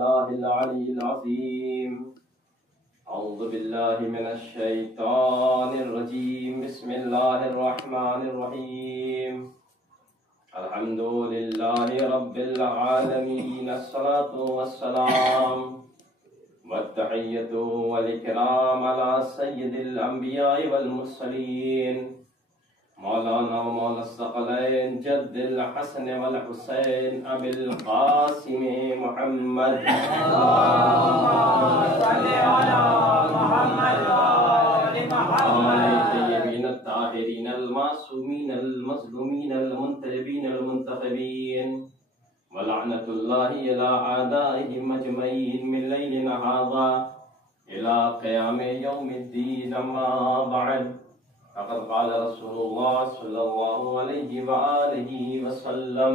بالله العلي العظيم. أعوذ بالله من الشيطان الرجيم. بسم الله الرحمن الرحيم. الحمد لله رب العالمين. الصلاة والسلام والتحية والإكرام على سيد الأنبياء والمرسلين مولانا ومولا الثقلين جد الحسن والحسين أبي القاسم محمد. اللهم صل على محمد وآل محمد الطيبين الطاهرين المعصومين المظلومين المنتجبين المنتخبين ولعنة الله إلى أعدائهم أجمعين من ليلنا هذا إلى قيام يوم الدين. أما بعد فقد قال رسول الله صلى الله عليه وآله وسلم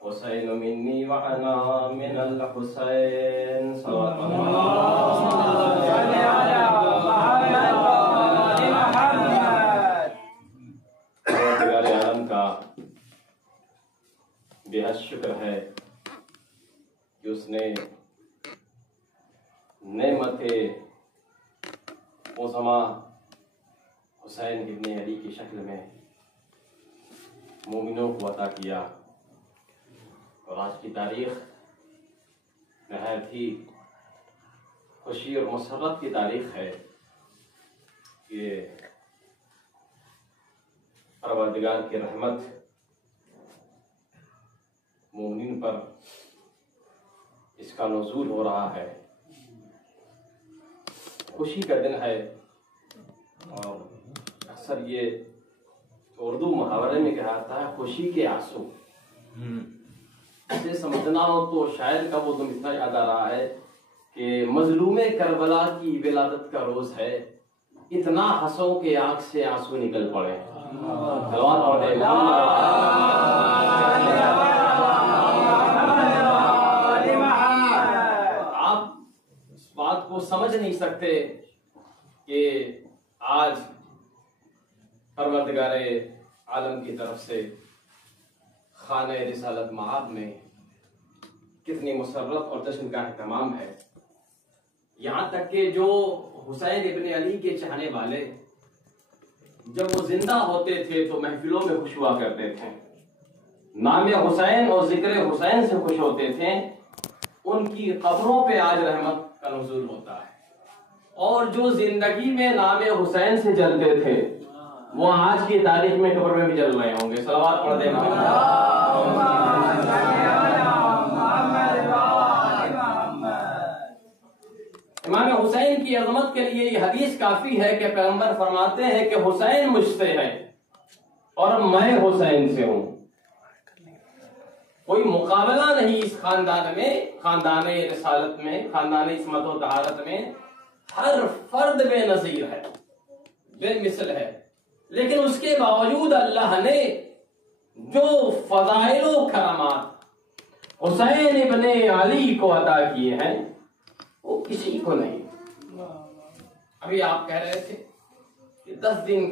حسين مني وأنا من الحسين. صلوات الله على محمد وآل محمد. پروردگار عالم کا بے حد شکر ہے کہ اس نے نعمت عظما حسین ابن علی کی شکل میں مومنوں کو عطا کیا، اور آج کی تاریخ نہایت ہی خوشی اور مسرت کی تاریخ ہے کہ پروردگار کی رحمت مومنین پر اس کا نزول ہو رہا ہے. خوشی کا دن ہے، اور اکثر یہ اردو محاورے میں کہا جاتا ہے خوشی کے آنسو. اسے سمجھنا ہو تو شاعر کا وہ دم اتنا یاد آ رہا ہے کہ مظلوم کربلا کی ولادت کا روز ہے، اتنا ہنسو کہ آنکھ سے آنسو نکل پڑے. آپ اس بات کو سمجھ نہیں سکتے کہ آج پروردگار عالم کی طرف سے خانہ رسالت مآب میں کتنی مسرت اور جشن کا اہتمام ہے. یہاں تک کہ جو حسین ابن علی کے چاہنے والے جب وہ زندہ ہوتے تھے تو محفلوں میں خوش ہوا کرتے تھے، نام حسین اور ذکر حسین سے خوش ہوتے تھے. ان کی قبروں پہ آج رحمت کا نزول ہوتا ہے، اور جو زندگی میں نام حسین سے جلتے تھے وہ آج کی تاریخ میں قبر میں بھی جل رہے ہوں گے. صلوات پڑھ دیں. امام حسین کی عظمت کے لیے یہ حدیث کافی ہے کہ پیغمبر فرماتے ہیں کہ حسین مجھ سے ہے اور میں حسین سے ہوں. کوئی مقابلہ نہیں اس خاندان میں، خاندان رسالت میں، خاندان عصمت و طہارت میں. ہر فرد بے نظیر ہے، بے مثل ہے، لیکن اس کے باوجود اللہ نے جو فضائل و کرامات حسین ابن علی کو عطا کیے ہیں وہ کسی کو نہیں. ابھی آپ کہہ رہے تھے کہ 10 دن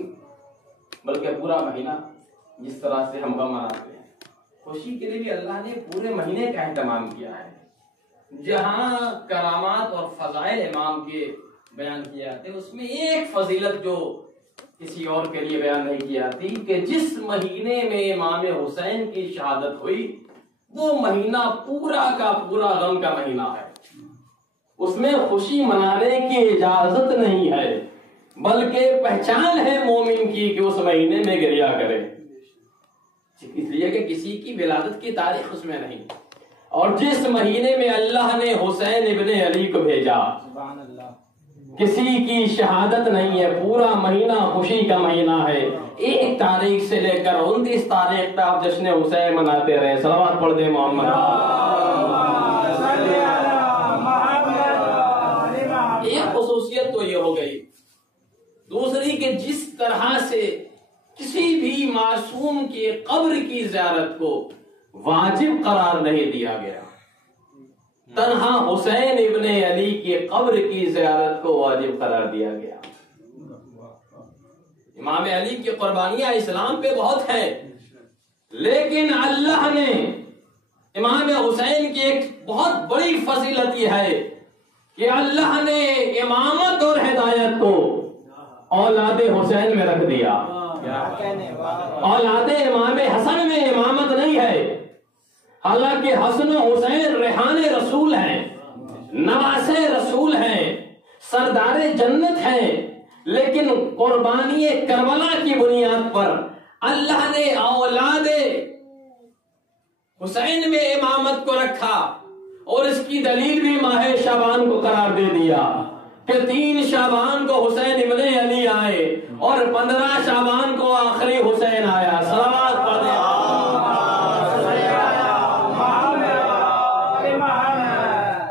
بلکہ پورا مہینہ جس طرح سے ہم غم مناتے ہیں، خوشی کے لیے بھی اللہ نے پورے مہینے کا اہتمام کیا ہے. جہاں کرامات اور فضائل امام کے بیان کیے جاتے ہیں، اس میں ایک فضیلت جو کسی اور کے لیے بیان نہیں کی جاتی کہ جس مہینے میں امام حسین کی شہادت ہوئی وہ مہینہ پورا کا پورا غم کا مہینہ ہے. اس میں خوشی منانے کی اجازت نہیں ہے، بلکہ پہچان ہے مومن کی کہ اس مہینے میں گریا کرے، اس لیے کہ کسی کی ولادت کی تاریخ اس میں نہیں. اور جس مہینے میں اللہ نے حسین ابن علی کو بھیجا کسی کی شہادت نہیں ہے، پورا مہینہ خوشی کا مہینہ ہے. 1 تاریخ سے لے کر 29 تاریخ تک آپ جشن حسین مناتے رہے. صلوات پڑھ دیں محمد. ایک خصوصیت تو یہ ہو گئی. دوسری کہ جس طرح سے کسی بھی معصوم کی قبر کی زیارت کو واجب قرار نہیں دیا گیا، تنہا حسین ابن علی کی قبر کی زیارت کو واجب قرار دیا گیا. امام علی کی قربانیاں اسلام پہ بہت ہیں، لیکن اللہ نے امام حسین کی ایک بہت بڑی فضیلت یہ ہے کہ اللہ نے امامت اور ہدایت کو اولاد حسین میں رکھ دیا. اولاد امام حسن میں امامت نہیں ہے، حالانکہ حسن و حسین ریحان رسول ہیں، نواسے رسول ہیں، سردار جنت ہیں، لیکن قربانی کربلا کی بنیاد پر اللہ نے اولاد حسین میں امامت کو رکھا. اور اس کی دلیل بھی ماہ شعبان کو قرار دے دیا کہ 3 شعبان کو حسین ابن علی آئے اور 15 شعبان کو آخری حسین آیا. صلوات پڑھیں.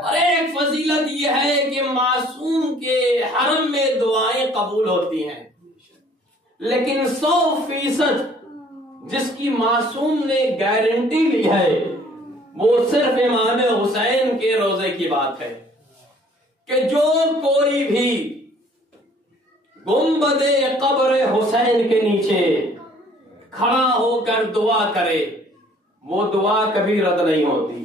اور ایک فضیلت یہ ہے کہ معصوم کے حرم میں دعائیں قبول ہوتی ہیں، لیکن 100% جس کی معصوم نے گارنٹی لی ہے وہ صرف امام حسین کے روزے کی بات ہے کہ جو کوئی بھی گنبد قبر حسین کے نیچے کھڑا ہو کر دعا کرے وہ دعا کبھی رد نہیں ہوتی.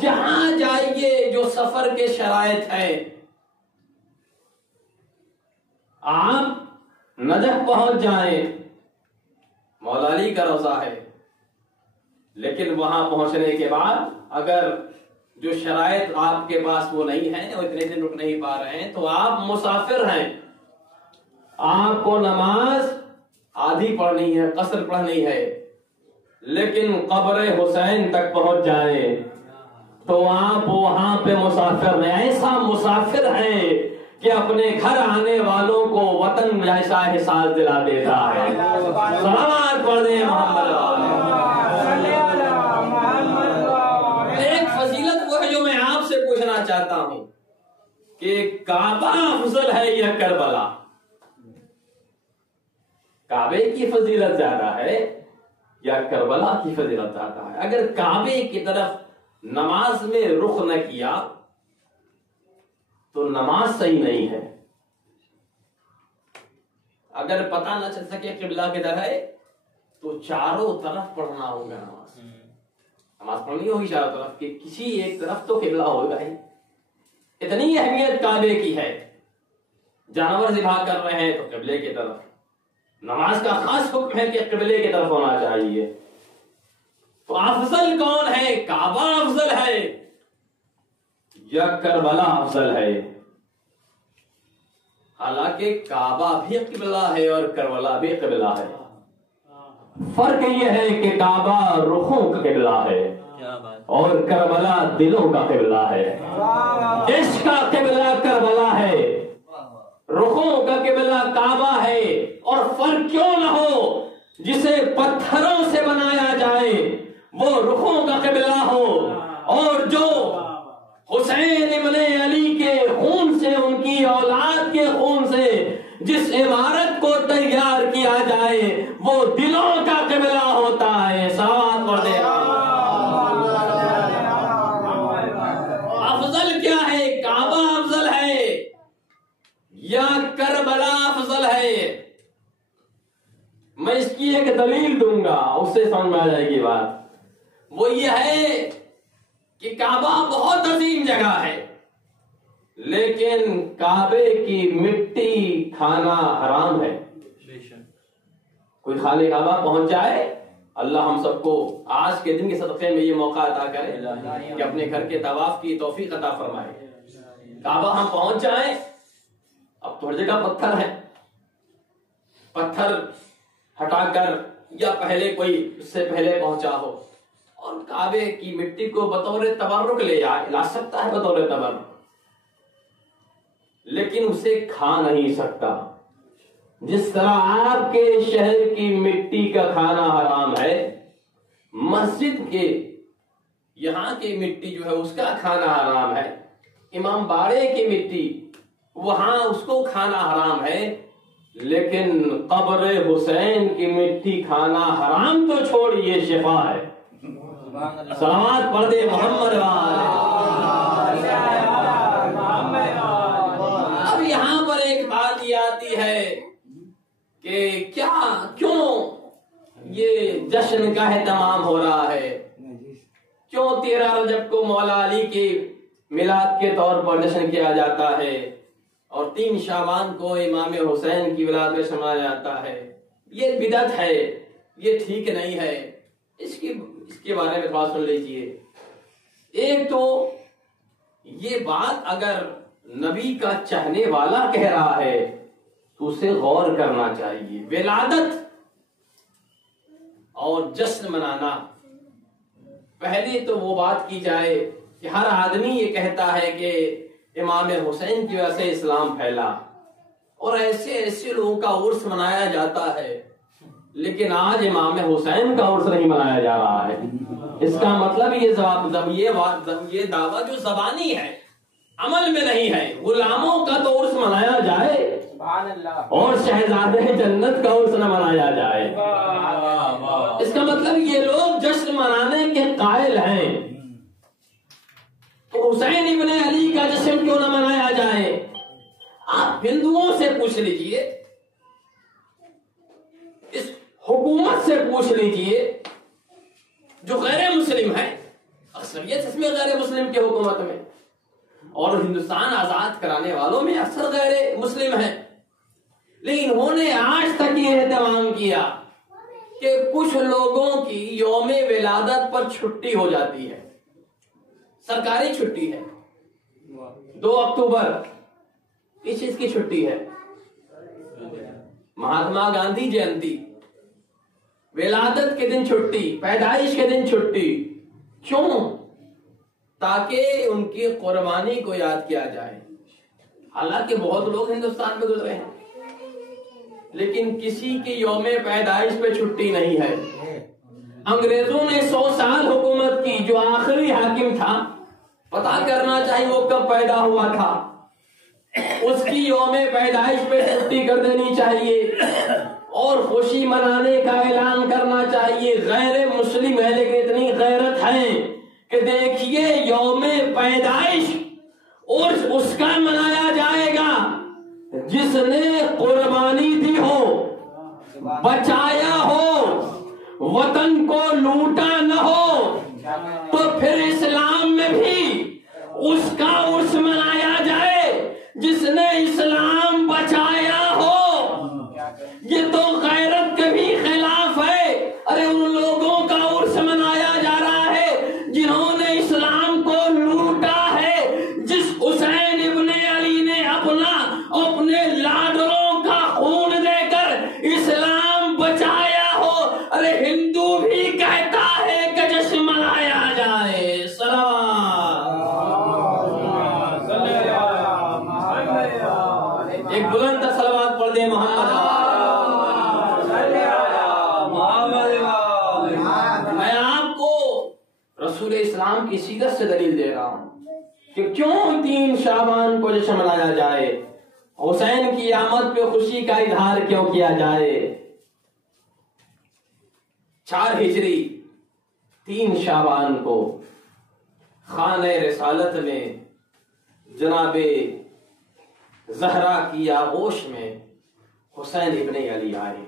جہاں جائیے جو سفر کے شرائط ہے، آپ نجف پہنچ جائیں، مولا علی کا روضہ ہے، لیکن وہاں پہنچنے کے بعد اگر جو شرائط آپ کے پاس وہ نہیں ہے اور اتنے دن رک نہیں پا رہے ہیں تو آپ مسافر ہیں، آپ کو نماز آدھی پڑھنی ہے، قصر پڑھنی ہے، لیکن قبر حسین تک پہنچ جائیں تو آپ وہاں پہ مسافر ہیں. ایسا مسافر ہے کہ اپنے گھر آنے والوں کو وطن جیسا احساس دلا دیتا ہے. صلوات پڑھ دیں محمد. ایک فضیلت وہ ہے جو میں آپ سے پوچھنا چاہتا ہوں کہ کعبہ افضل ہے یا کربلا؟ کعبے کی فضیلت زیادہ ہے یا کربلا کی فضیلت زیادہ ہے؟ اگر کعبے کی طرف نماز میں رخ نہ کیا تو نماز صحیح نہیں ہے. اگر پتہ نہ چل سکے قبلہ کدھر ہے تو چاروں طرف پڑھنا ہوگا. نماز پڑھنی ہوگی چاروں طرف کہ کسی ایک طرف تو قبلہ ہوگا ہی. اتنی اہمیت کعبے کی ہے. جانور ذبح کر رہے ہیں تو قبلے کی طرف. نماز کا خاص حکم ہے کہ قبلے کی طرف ہونا چاہیے. تو افضل کون ہے؟ کعبہ افضل ہے یا کربلا افضل ہے؟ حالانکہ کعبہ بھی قبلہ ہے اور کربلا بھی قبلہ ہے. فرق یہ ہے کہ کعبہ رخوں کا قبلہ ہے اور کربلا دلوں کا قبلہ ہے. عشق کا قبلہ کربلا ہے، رخوں کا قبلہ کعبہ ہے. اور فرق کیوں نہ ہو، جسے پتھروں سے بنایا جائے وہ رخوں کا قبلہ ہو، اور جو حسین ابن علی کے خون سے، ان کی اولاد کے خون سے جس عمارت کو تیار کیا جائے وہ دلوں کا قبلہ ہوتا ہے. صلوات پڑھیں. افضل کیا ہے؟ کعبہ افضل ہے یا کربلا افضل ہے؟ میں اس کی ایک دلیل دوں گا، اس سے سمجھ میں آ جائے گی بات. وہ یہ ہے کہ کعبہ بہت عظیم جگہ ہے، لیکن کعبے کی مٹی کھانا حرام ہے. کوئی خالی کعبہ پہنچ جائے، اللہ ہم سب کو آج کے دن کے صدقے میں یہ موقع عطا کرے کہ اپنے گھر کے طواف کی توفیق عطا فرمائے. کعبہ ہم پہنچ جائیں، اب تھوڑی جگہ پتھر ہے، پتھر ہٹا کر یا پہلے کوئی اس سے پہلے پہنچا ہو اور کعبے کی مٹی کو بطور تبرک لے جائے، لا سکتا ہے بطور تبرک، لیکن اسے کھا نہیں سکتا. جس طرح آپ کے شہر کی مٹی کا کھانا حرام ہے، مسجد کے یہاں کی مٹی جو ہے اس کا کھانا حرام ہے. امام باڑے کی مٹی وہاں اس کو کھانا حرام ہے، لیکن قبر حسین کی مٹی کھانا حرام تو چھوڑیے، شفا ہے. صلوات پڑھ دے محمد. اب یہاں پر ایک بات یہ آتی ہے کہ کیوں یہ جشن کا اہتمام ہو رہا ہے؟ کیوں 13 رجب کو مولا علی کے میلاد کے طور پر جشن کیا جاتا ہے اور 3 شعبان کو امام حسین کی ولادت کا منایا جاتا ہے؟ یہ بدعت ہے، یہ ٹھیک نہیں ہے۔ اس کے بارے میں بات سن لیجئے۔ ایک تو یہ بات اگر نبی کا چاہنے والا کہہ رہا ہے تو اسے غور کرنا چاہیے۔ ولادت اور جشن منانا، پہلے تو وہ بات کی جائے کہ ہر آدمی یہ کہتا ہے کہ امام حسین کی وجہ سے اسلام پھیلا، اور ایسے لوگوں کا عرس منایا جاتا ہے، لیکن آج امام حسین کا عرس نہیں منایا جا رہا ہے۔ اس کا مطلب یہ دعویٰ جو زبانی ہے، عمل میں نہیں ہے۔ غلاموں کا تو عرس منایا جائے اور شہزادے جنت کا عرس نہ منایا جائے، اس کا مطلب یہ لوگ جشن منانے کے قائل ہیں۔ تو حسین ابن علی کا جشن کیوں نہ منایا جائے؟ آپ ہندوؤں سے پوچھ لیجئے، اس حکومت سے پوچھ لیجئے جو غیر مسلم ہے، اکثریت اس میں غیر مسلم کی حکومت میں، اور ہندوستان آزاد کرانے والوں میں اکثر غیر مسلم ہیں، لیکن انہوں نے آج تک یہ اہتمام کیا کہ کچھ لوگوں کی یوم ولادت پر چھٹی ہو جاتی ہے، سرکاری چھٹی ہے، 2 اکتوبر اس چیز کی چھٹی ہے، مہاتما گاندھی جینتی، ولادت کے دن چھٹی، پیدائش کے دن چھٹی، کیوں؟ تاکہ ان کی قربانی کو یاد کیا جائے۔ حالانکہ بہت لوگ ہندوستان میں گزرے ہیں، لیکن کسی کی یوم پیدائش پہ چھٹی نہیں ہے۔ انگریزوں نے 100 سال حکومت کی، جو آخری حاکم تھا پتا کرنا چاہیے وہ کب پیدا ہوا تھا، اس کی یوم پیدائش پہ چھٹی کر دینی چاہیے اور خوشی منانے کا اعلان کرنا چاہیے۔ غیر مسلم ہے لیکن اتنی غیرت ہے کہ دیکھیے یوم پیدائش اور اس کا منایا جائے گا جس نے قربانی دی ہو، بچایا ہو، وطن کو لوٹا نہ ہو، تو پھر اسلام میں بھی اس کا عرس منایا جائے جس نے اسلام بچایا ہو۔ یہ تو غیرت کے بھی خلاف ہے۔ ارے ان لوگوں کا عرس منایا جا رہا ہے جنہوں نے اسلام کو لوٹا ہے، جس حسین ابن علی نے اپنے لاڈلوں کا خون دے کر اسلام بچایا ہو۔ ارے ہندو بھی کہتا ہے کہ جشن منایا جائے۔ ایک بلند صلوات پڑھ دیں محمد۔ میں آپ کو رسول اسلام کی سیرت سے دلیل دے رہا ہوں کہ کیوں 3 شعبان کو جشن منایا جائے، حسین کی آمد پہ خوشی کا اظہار کیوں کیا جائے۔ 4 ہجری 3 شعبان کو خانہ رسالت میں جناب زہرا کی آغوش میں حسین ابن علی آئے۔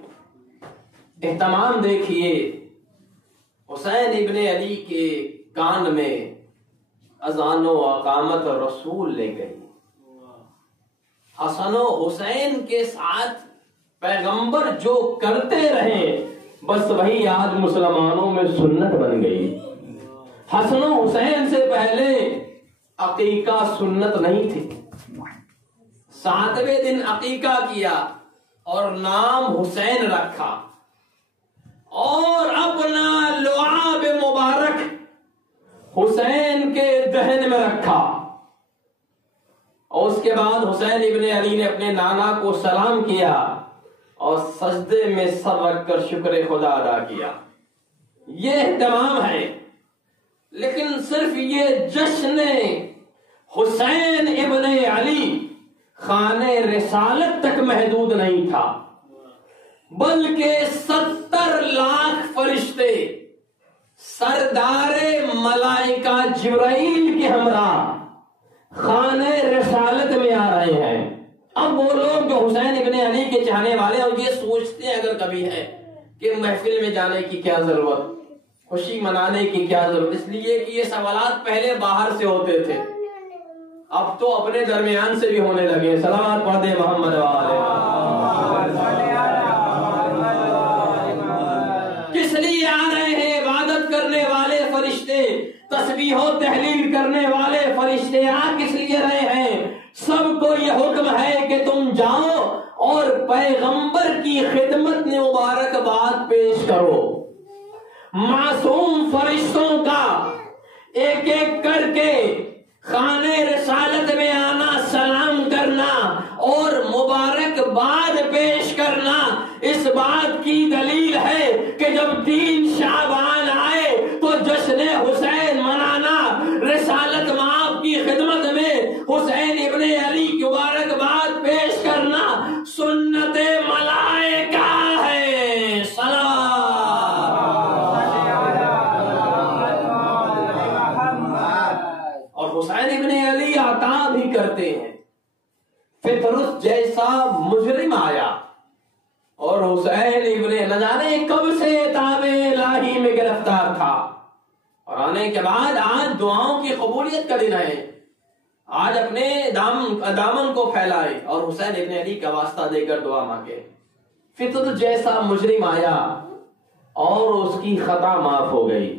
اہتمام دیکھیے، حسین ابن علی کے کان میں اذان و اقامت رسول لے گئی۔ حسن و حسین کے ساتھ پیغمبر جو کرتے رہے بس وہی آج مسلمانوں میں سنت بن گئی۔ حسن و حسین سے پہلے عقیقہ سنت نہیں تھی، 7ویں دن عقیقہ کیا اور نام حسین رکھا اور اپنا لعاب مبارک حسین کے دہن میں رکھا، اور اس کے بعد حسین ابن علی نے اپنے نانا کو سلام کیا اور سجدے میں سر رکھ کر شکر خدا ادا کیا۔ یہ اہتمام ہے، لیکن صرف یہ جشن حسین ابن علی خانہ رسالت تک محدود نہیں تھا، بلکہ 70 لاکھ فرشتے سردار ملائکہ جبرائیل کے ہمراہ خانہ رسالت میں آ رہے ہیں۔ اب وہ لوگ جو حسین ابن علی کے چاہنے والے اور یہ سوچتے ہیں اگر کبھی ہے کہ محفل میں جانے کی کیا ضرورت، خوشی منانے کی کیا ضرورت؟ اس لیے کہ یہ سوالات پہلے باہر سے ہوتے تھے، اب تو اپنے درمیان سے بھی ہونے لگے. صلوات پڑھ دے محمد والے. کس لیے آ رہے ہیں؟ عبادت کرنے والے فرشتے، تسبیح و تحلیل کرنے والے فرشتے آ کس لیے رہے ہیں؟ سب کو یہ حکم ہے کہ تم جاؤ اور پیغمبر کی خدمت میں مبارکباد پیش کرو. معصوم فرشتوں کا ایک ایک کر کے خانے رسالت میں آنا، سلام کرنا اور مبارکباد پیش کرنا اس بات کی دلیل ہے کہ جب 3 شعبان آئے تو جشن حسین منانا، رسالت مآب کی خدمت میں حسین ابن علی کی مبارکباد پیش کرنا سنت ملائکہ ہے. صلوات. اور حسین ابن علی عطا بھی کرتے ہیں. فطرس جیسا مجرم آیا اور حسین ابن نہ جانے کب سے تابع الہی میں گرفتار تھا، اور آنے کے بعد آج دعاؤں کی قبولیت کا دن ہے. آج اپنے دامن کو پھیلائے اور حسین ابن علی کا واسطہ دے کر دعا مانگے. فطرس جیسا مجرم آیا اور اس کی خطا معاف ہو گئی.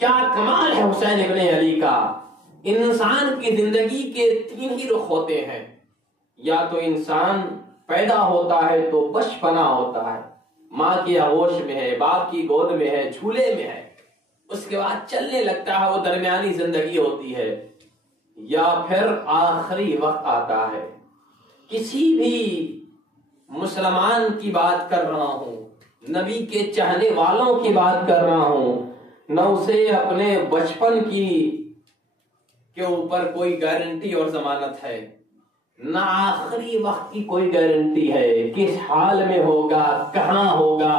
کیا کمال ہے حسین ابن علی کا. انسان کی زندگی کے 3 ہی رخ ہوتے ہیں، یا تو انسان پیدا ہوتا ہے تو بچپنا ہوتا ہے، ماں کی آغوش میں ہے، باپ کی گود میں ہے، جھولے میں ہے، اس کے بعد چلنے لگتا ہے، وہ درمیانی زندگی ہوتی ہے. یا پھر آخری وقت آتا ہے. کسی بھی مسلمان کی بات کر رہا ہوں، نبی کے چاہنے والوں کی بات کر رہا ہوں، نہ اسے اپنے بچپن کی کے اوپر کوئی گارنٹی اور ضمانت ہے، نہ آخری وقت کی کوئی گارنٹی ہے. کس حال میں ہوگا، کہاں ہوگا،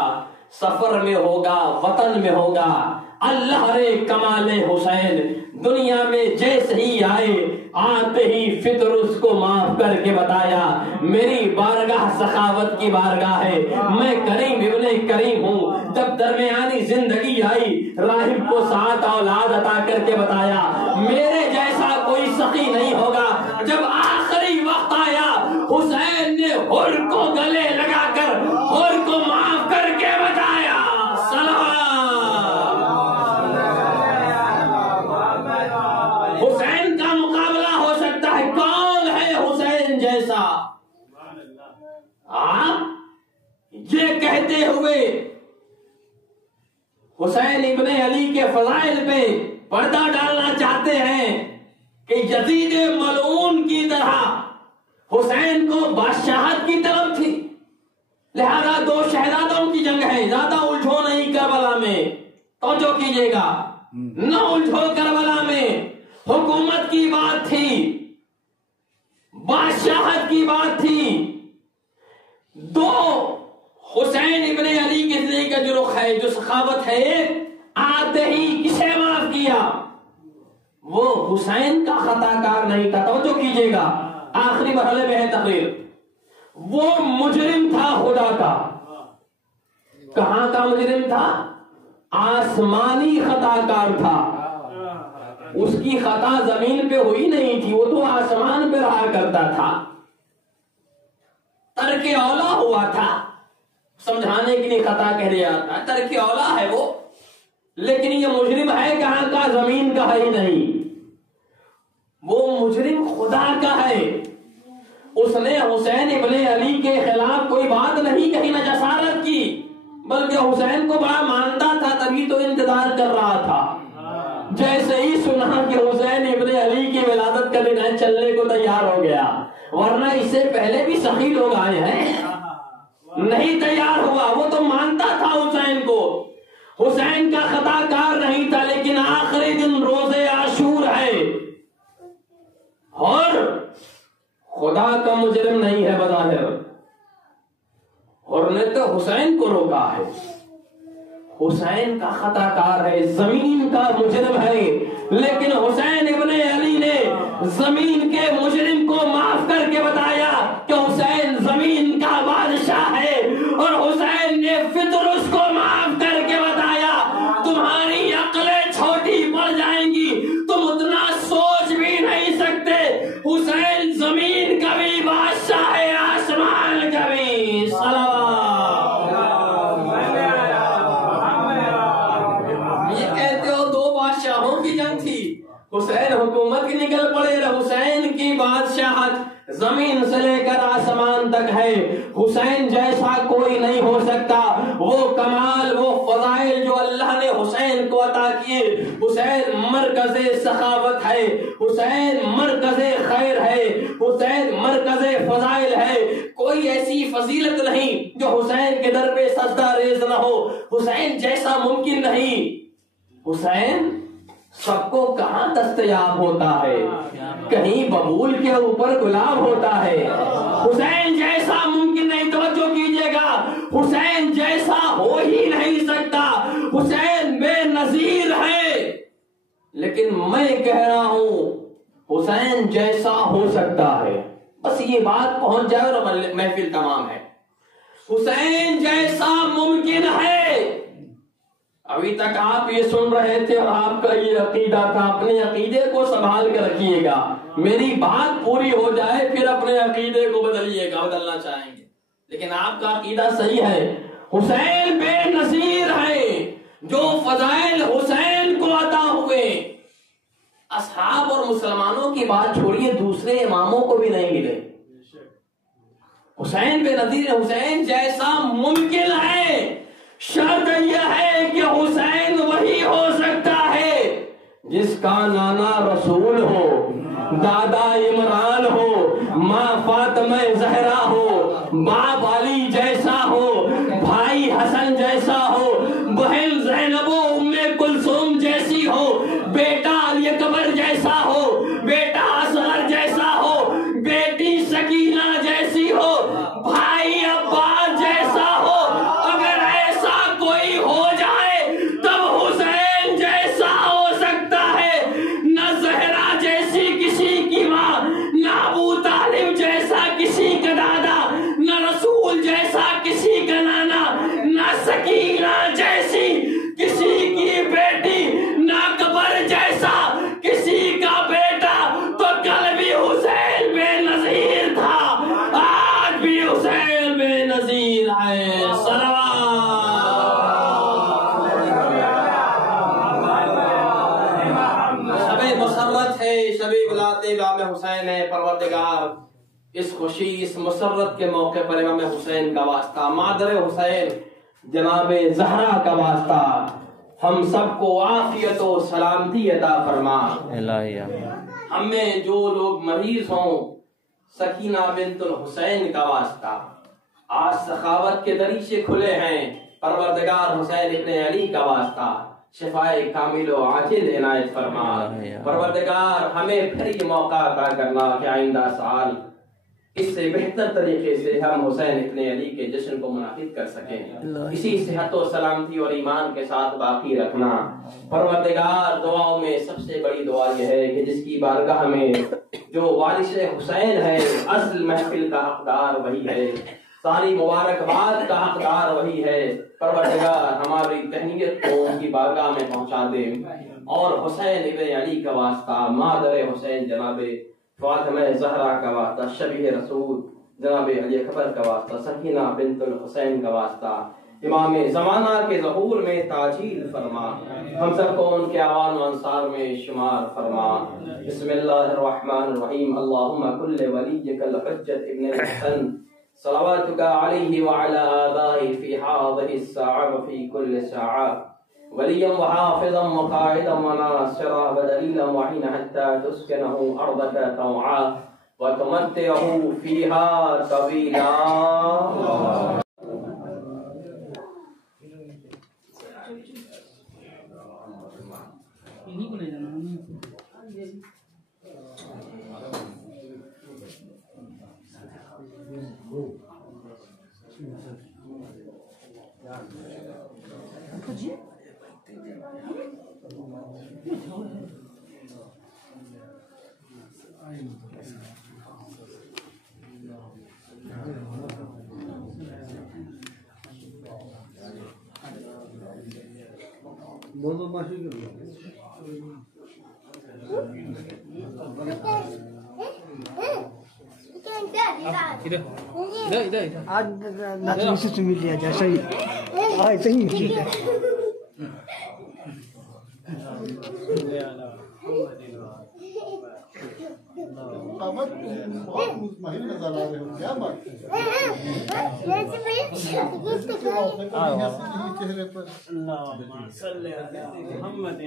سفر میں ہوگا، وطن میں ہوگا. اللہ رے کمال حسین دنیا میں جیسے ہی آئے، آتے ہی فطرس کو معاف کر کے بتایا میری بارگاہ سخاوت کی بارگاہ ہے، میں کریم ابن کریم ہوں. جب درمیانی زندگی آئی، راہب کو 7 اولاد عطا کر کے بتایا میرے جیسا کوئی سخی نہیں ہوگا. جب آخری وقت آیا، حسین نے حر کو گلے لگا کر حر کو معاف کر کے بتایا. حسین کا مقابلہ ہو سکتا ہے؟ کون ہے حسین جیسا؟ آپ یہ کہتے ہوئے حسین ابن علی کے فضائل پہ پردہ ڈالنا چاہتے ہیں کہ یزید ملعون کی طرح حسین کو بادشاہت کی طلب تھی، لہذا 2 شہزادوں کی جنگ ہے، زیادہ الجھو نہیں کربلا میں. توجہ کیجئے گا، نہ الجھو کربلا میں. حکومت کی بات تھی، بادشاہت کی بات تھی. 2 حسین ابن علی کی زندگی کا جو رخ ہے، جو سخاوت ہے، آتے ہی کسے معاف کیا؟ وہ حسین کا خطا کار نہیں تھا. توجہ کیجئے گا، آخری مرحلے میں ہے تقریر. وہ مجرم تھا خدا کا. کہاں کا مجرم تھا؟ آسمانی خطا کار تھا. اس کی خطا زمین پہ ہوئی نہیں تھی، وہ تو آسمان پہ رہا کرتا تھا. ترک اولا ہوا تھا، سمجھانے کے لیے خطا کہہ دیا جاتا ہے، ترک اولا ہے وہ. لیکن یہ مجرم ہے کہاں کا؟ زمین کا ہے ہی نہیں. وہ مجرم خدا کا ہے. اس نے حسین ابن علی کے خلاف کوئی بات نہیں کہی، نہ جسارت کی، بلکہ حسین کو بڑا مانتا تھا، تبھی تو انتظار کر رہا تھا. جیسے ہی سنا کہ حسین ابن علی کی ولادت کا دن ہے، چلنے کو تیار ہو گیا. ورنہ اس سے پہلے بھی سخی لوگ آئے ہیں، نہیں تیار ہوا. وہ تو مانتا تھا حسین کو، حسین کا خطا کار نہیں تھا. لیکن آخری دن روزے عاشور ہے اور خدا کا مجرم نہیں ہے بظاہر، اور نے تو حسین کو روکا ہے. حسین کا خطا کار ہے، زمین کا مجرم ہے، لیکن حسین ابن علی نے زمین کے مجرم کو معاف کر کے بتایا کہ حسین زمین کا بادشاہ ہے، اور حسین نے فطرس کو معاف کر کے بتایا بادشاہوں کی جنگ تھی، حسین حکومت کی نکل پڑے، حسین کی بادشاہت زمین سے لے کر آسمان تک ہے، حسین جیسا کوئی نہیں ہو سکتا، وہ کمال وہ فضائل جو اللہ نے حسین کو عطا کیے، حسین مرکز سخاوت ہے، حسین مرکز خیر ہے، حسین مرکز فضائل ہے، کوئی ایسی فضیلت نہیں جو حسین کے در پہ سجدہ ریز نہ ہو، حسین جیسا ممکن نہیں۔ حسین سب کو کہاں دستیاب ہوتا ہے، کہیں ببول کے اوپر گلاب ہوتا ہے، حسین جیسا ممکن نہیں، توجہ کیجئے گا، حسین جیسا ہو ہی نہیں سکتا، حسین بے نظیر ہے، لیکن میں کہہ رہا ہوں حسین جیسا ہو سکتا ہے، بس یہ بات پہنچ جائے اور محفل تمام ہے، حسین جیسا ممکن ہے۔ ابھی تک آپ یہ سن رہے تھے اور آپ کا یہ عقیدہ تھا، اپنے عقیدے کو سنبھال کے رکھیے گا، میری بات پوری ہو جائے پھر اپنے عقیدے کو بدلیے گا، بدلنا چاہیں گے، لیکن آپ کا عقیدہ صحیح ہے، حسین بے نظیر ہے، جو فضائل حسین کو عطا ہوئے اصحاب اور مسلمانوں کی بات چھوڑیے، دوسرے اماموں کو بھی نہیں ملے، حسین بے نظیر ہے، حسین جیسا ممکن ہے، شرط یہ ہے کہ حسین وہی ہو سکتا ہے جس کا نانا رسول ہو، دادا عمران ہو، ماں فاطمہ زہرا ہو، باپ علی جیسا ہو، بھائی حسن جیسا ہو، بہن زینب و ام کلثوم جیسی ہو، بیٹا علی اکبر جیسا ہو، بیٹا اصغر جیسا ہو، بیٹی سکینہ جیسی ہو، بھائی عباس جیسا ہو، اگر ایسا کوئی ہو جائے تب حسین جیسا ہو سکتا ہے، نہ زہرا جیسی کسی کی ماں، نہ ابو طالب جیسا کسی کا دادا، نہ رسول جیسا کسی کا نانا، نہ سکینہ جیسی کسی کی بیٹی، نہ اکبر جیسا کسی کا بیٹا، تو کل بھی حسین بے نظیر تھا، آج بھی حسین بے نظیر ہے۔ شب مسرت ہے، شب ولادت امام حسین ہے، پروردگار اس خوشی اس مسرت کے موقع پر امام حسین کا واسطہ، مادر حسین جناب زہرا کا واسطہ، ہم سب کو عافیت و سلامتی عطا فرما۔ ہم میں جو لوگ مریض ہوں، سکینہ بنت الحسین کا واسطہ، آج سخاوت کے دریچے کھلے ہیں، پروردگار حسین ابن علی کا واسطہ، شفائے کامل و عاجل عنایت فرما۔ پروردگار ہمیں پھر یہ موقع عطا کرنا کہ آئندہ سال اس سے بہتر طریقے سے ہم حسین ابن علی کے جشن کو منعقد کر سکیں، اسی صحت و سلامتی اور ایمان کے ساتھ باقی رکھنا۔ پروردگار دعاؤں میں سب سے بڑی دعا یہ ہے کہ جس کی بارگاہ میں جو وارث حسین ہے، اصل محفل کا حقدار وہی ہے، ساری مبارکباد کا حقدار وہی ہے، پروردگار ہماری تہنیت کو ان کی بارگاہ میں پہنچا دے، اور حسین ابن علی کا واسطہ، مادر حسین جناب فاطمہ زہرا کا واسطہ، شبیہ رسول جناب علی اکبر کا واسطہ، سکینہ بنت الحسین کا واسطہ، امام زمانہ کے ظہور میں تاجیل فرما، ہم سب کو ان کے اعوان و انصار میں شمار فرما۔ بسم اللہ الرحمن الرحیم، اللہم کل ولیک الحجت ابن الحسن صلواتک علیہ وعلی آبائہ فی حاضر الساعہ وفی کل ساعہ، ولیا وحافظا وقائدا وناصرا ودلیلا معینا حتی تسکنہ ارضک طوعا وتمتعہ فیہا طویلا۔ بولو ماشی آج ناچ سے مل لیا جیسا ہی قامت بہت مطمئن نظر آ رہے ہو، کیا بات ہے؟ چہرے پر اللهم صل على محمد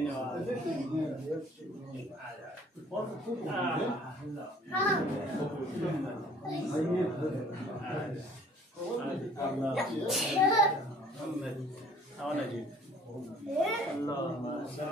Saya